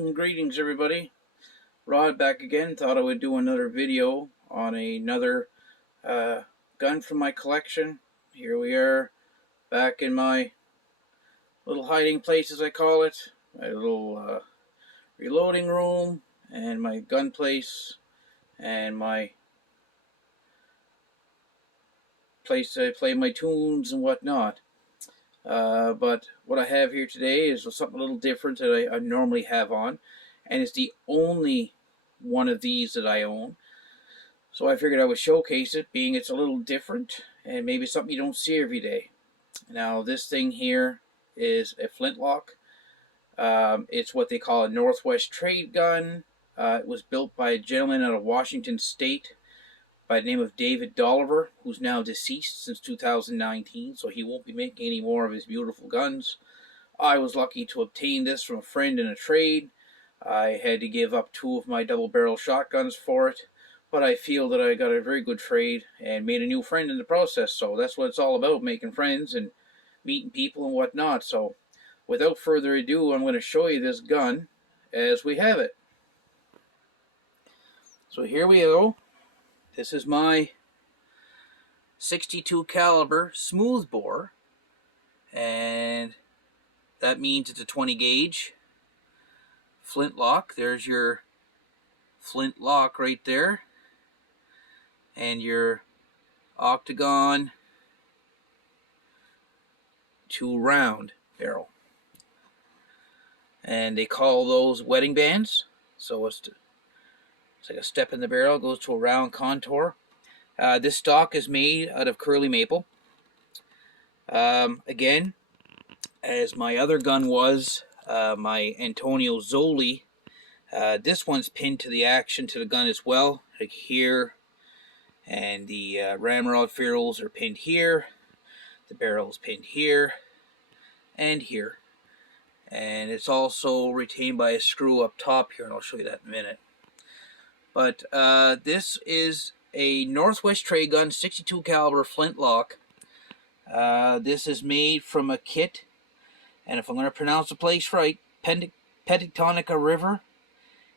Greetings, everybody. Rod back again. Thought I would do another video on another gun from my collection. Here we are, back in my little hiding place, as I call it. My little reloading room, and my gun place, and my place to play my tunes and whatnot. But what I have here today is something a little different that I normally have on, and it's the only one of these that I own. So I figured I would showcase it, being it's a little different and maybe something you don't see every day. Now, this thing here is a Flintlock. It's what they call a Northwest trade gun. It was built by a gentleman out of Washington State by the name of David Dolliver, who's now deceased since 2019, so he won't be making any more of his beautiful guns. I was lucky to obtain this from a friend in a trade. I had to give up 2 of my double-barrel shotguns for it, but I feel that I got a very good trade and made a new friend in the process. So that's what it's all about, making friends and meeting people and whatnot. So without further ado, I'm going to show you this gun as we have it. So here we go. This is my 62 caliber smoothbore, and that means it's a 20 gauge Flintlock. There's your Flintlock right there, and your octagon to round barrel, and they call those wedding bands. So it's like a step in the barrel, goes to a round contour. This stock is made out of curly maple. Again, as my other gun was, my Antonio Zoli, this one's pinned to the action to the gun as well, like here, and the ramrod ferrules are pinned here, the barrel is pinned here, and here, and it's also retained by a screw up top here, and I'll show you that in a minute. But this is a Northwest trade gun, 62 caliber Flintlock. This is made from a kit, and if I'm going to pronounce the place right, Petitonica River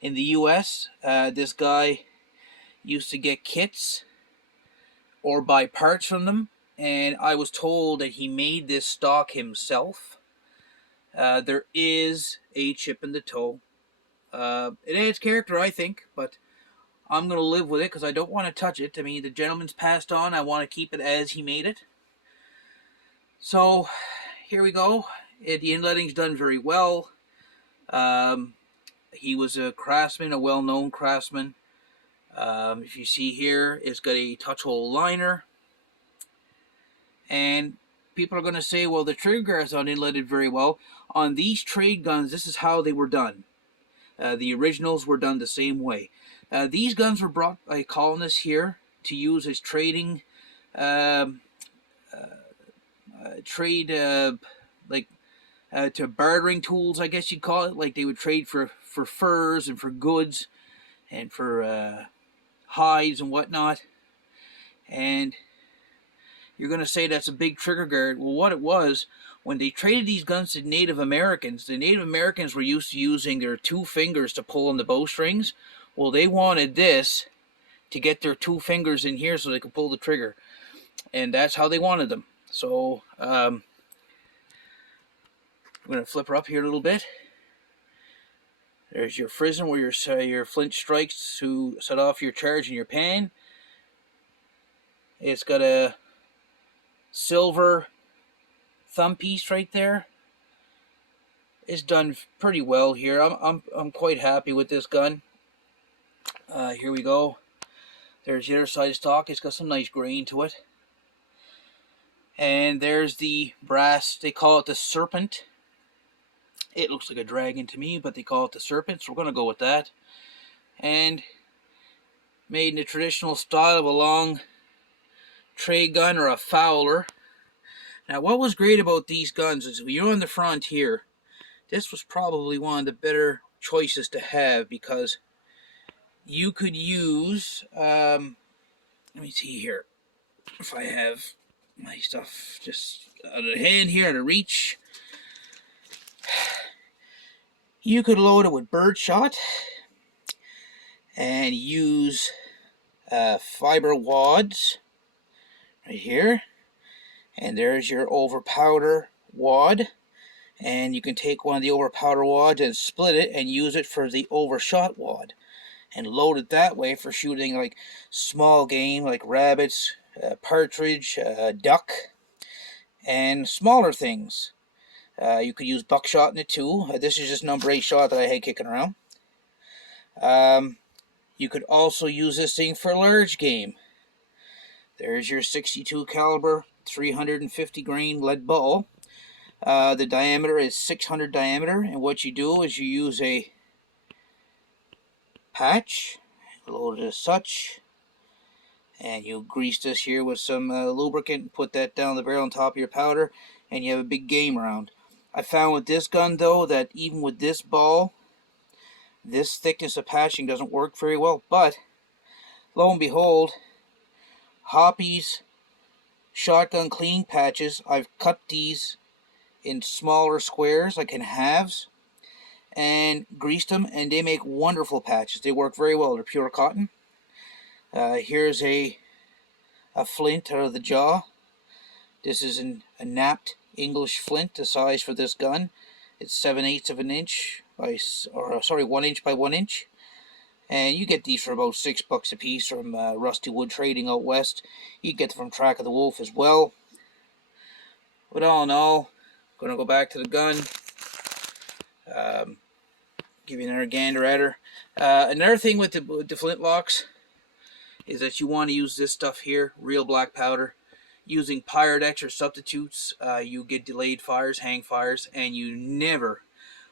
in the U.S. This guy used to get kits or buy parts from them, and I was told that he made this stock himself. There is a chip in the toe. It adds character, I think, but I'm going to live with it because I don't want to touch it. I mean, the gentleman's passed on. I want to keep it as he made it. So, here we go. The inletting's done very well. He was a craftsman, a well-known craftsman. If you see here, it's got a touch hole liner. And people are going to say, well, the trigger guard's not inletted very well. On these trade guns, this is how they were done. The originals were done the same way. These guns were brought by colonists here to use as trading, to bartering tools, I guess you'd call it. Like they would trade for furs and for goods and for hides and whatnot. And you're going to say that's a big trigger guard. Well, what it was, when they traded these guns to Native Americans, the Native Americans were used to using their 2 fingers to pull on the bowstrings. Well, they wanted this to get their 2 fingers in here so they could pull the trigger. And that's how they wanted them. So, I'm going to flip her up here a little bit. There's your frizzen where your flint strikes to set off your charge in your pan. It's got a silver thumb piece right there. It's done pretty well here. I'm quite happy with this gun. Here we go. There's the other side of stock. It's got some nice grain to it. And there's the brass. They call it the serpent. It looks like a dragon to me, but they call it the serpent, so we're going to go with that. And made in the traditional style of a long trade gun or a fowler. Now, what was great about these guns is when you're on the frontier, this was probably one of the better choices to have because you could use, let me see here, if I have my stuff just out of hand here, out of reach. You could load it with birdshot and use fiber wads right here. And there's your over powder wad. And you can take one of the over powder wads and split it and use it for the overshot wad. And load it that way for shooting like small game like rabbits, partridge, duck, and smaller things. You could use buckshot in it too. This is just number 8 shot that I had kicking around. You could also use this thing for large game. There's your 62 caliber 350 grain lead ball. The diameter is 600 diameter, and what you do is you use a patch, load it as such, and you grease this here with some lubricant, put that down the barrel on top of your powder, and you have a big game round. I found with this gun though that even with this ball, this thickness of patching doesn't work very well, but lo and behold, Hoppy's shotgun cleaning patches, I've cut these in smaller squares like in halves and greased them, and they make wonderful patches. They work very well. They're pure cotton. Here's a flint out of the jaw. This is a napped English flint, the size for this gun. It's 7/8 of an inch by, 1 inch by 1 inch. And you get these for about $6 a piece from Rusty Wood Trading out west. You can get them from Track of the Wolf as well. But all in all, I'm going to go back to the gun. Give you another gander at her. Another thing with the flintlocks is that you want to use this stuff here, real black powder. Using Pyrex or substitutes, you get delayed fires, hang fires, and you never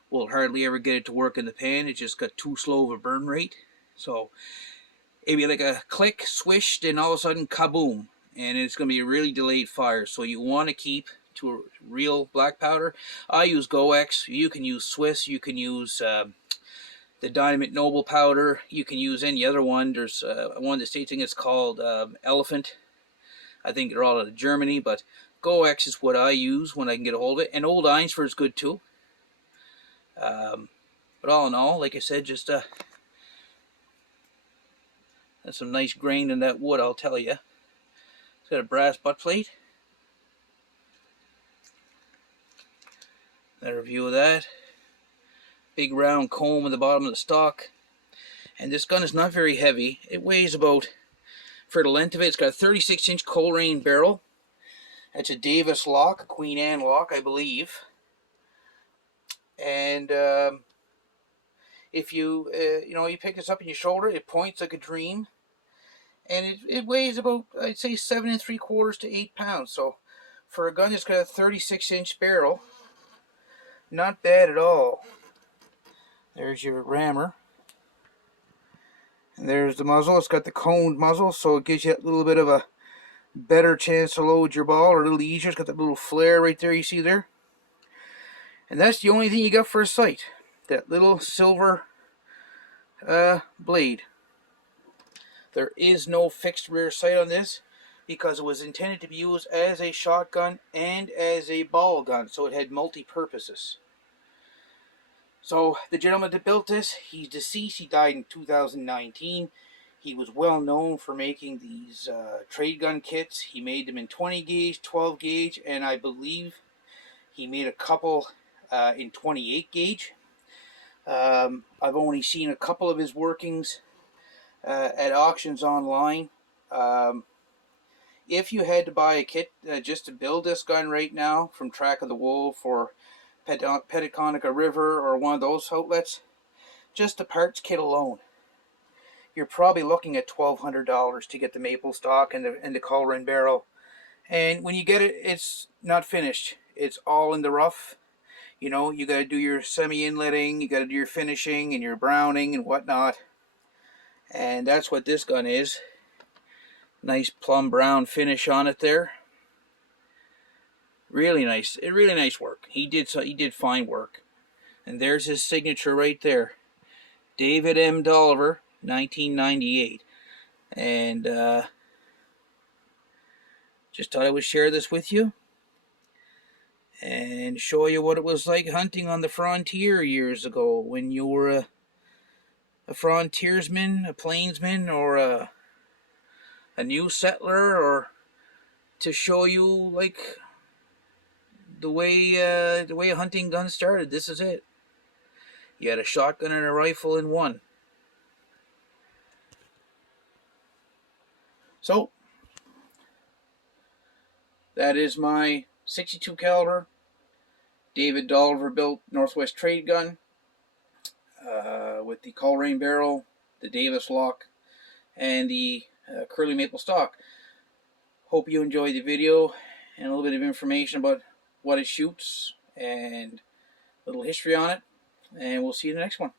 will hardly ever get it to work in the pan. It just got too slow of a burn rate. So it'd be like a click, swish, then all of a sudden kaboom, and it's going to be a really delayed fire. So you want to keep to a real black powder. I use GoX. You can use Swiss. You can use the Dynamite Noble powder. You can use any other one. There's one that states it's called Elephant. I think they're all out of Germany, but GoX is what I use when I can get a hold of it. And Old Einsford is good too. But all in all, like I said, just that's some nice grain in that wood, I'll tell you. It's got a brass butt plate. Another view of that. Big round comb at the bottom of the stock. And this gun is not very heavy. It weighs about, for the length of it, it's got a 36-inch Coleraine barrel. That's a Davis lock, a Queen Anne lock, I believe. And if you, you pick this up in your shoulder, it points like a dream. And it weighs about, I'd say, 7 3/4 to 8 pounds. So for a gun that's got a 36-inch barrel, not bad at all. There's your rammer. And there's the muzzle. It's got the coned muzzle, so it gives you a little bit of a better chance to load your ball, or a little easier. It's got that little flare right there, you see there. And that's the only thing you got for a sight. That little silver blade. There is no fixed rear sight on this because it was intended to be used as a shotgun and as a ball gun, so it had multi-purposes. So the gentleman that built this, he's deceased. He died in 2019. He was well known for making these trade gun kits. He made them in 20 gauge, 12 gauge, and I believe he made a couple in 28 gauge. I've only seen a couple of his workings at auctions online. If you had to buy a kit just to build this gun right now from Track of the Wolf or Petaconica River or one of those outlets, just the parts kit alone, you're probably looking at $1,200 to get the maple stock and the Coleraine barrel. And when you get it, it's not finished. It's all in the rough. You got to do your semi-inletting, you got to do your finishing and your browning and whatnot. And that's what this gun is. Nice plum brown finish on it there. Really nice. Really nice work. He did fine work. And there's his signature right there. David M. Dolliver, 1998. And just thought I would share this with you. and show you what it was like hunting on the frontier years ago when you were a frontiersman, a plainsman, or a new settler, or to show you like the way a hunting gun started. This is it. You had a shotgun and a rifle in one. So that is my 62 caliber David Dolliver built Northwest trade gun with the Coleraine barrel, the Davis lock, and the curly maple stock. Hope you enjoyed the video and a little bit of information about what it shoots and a little history on it. And we'll see you in the next one.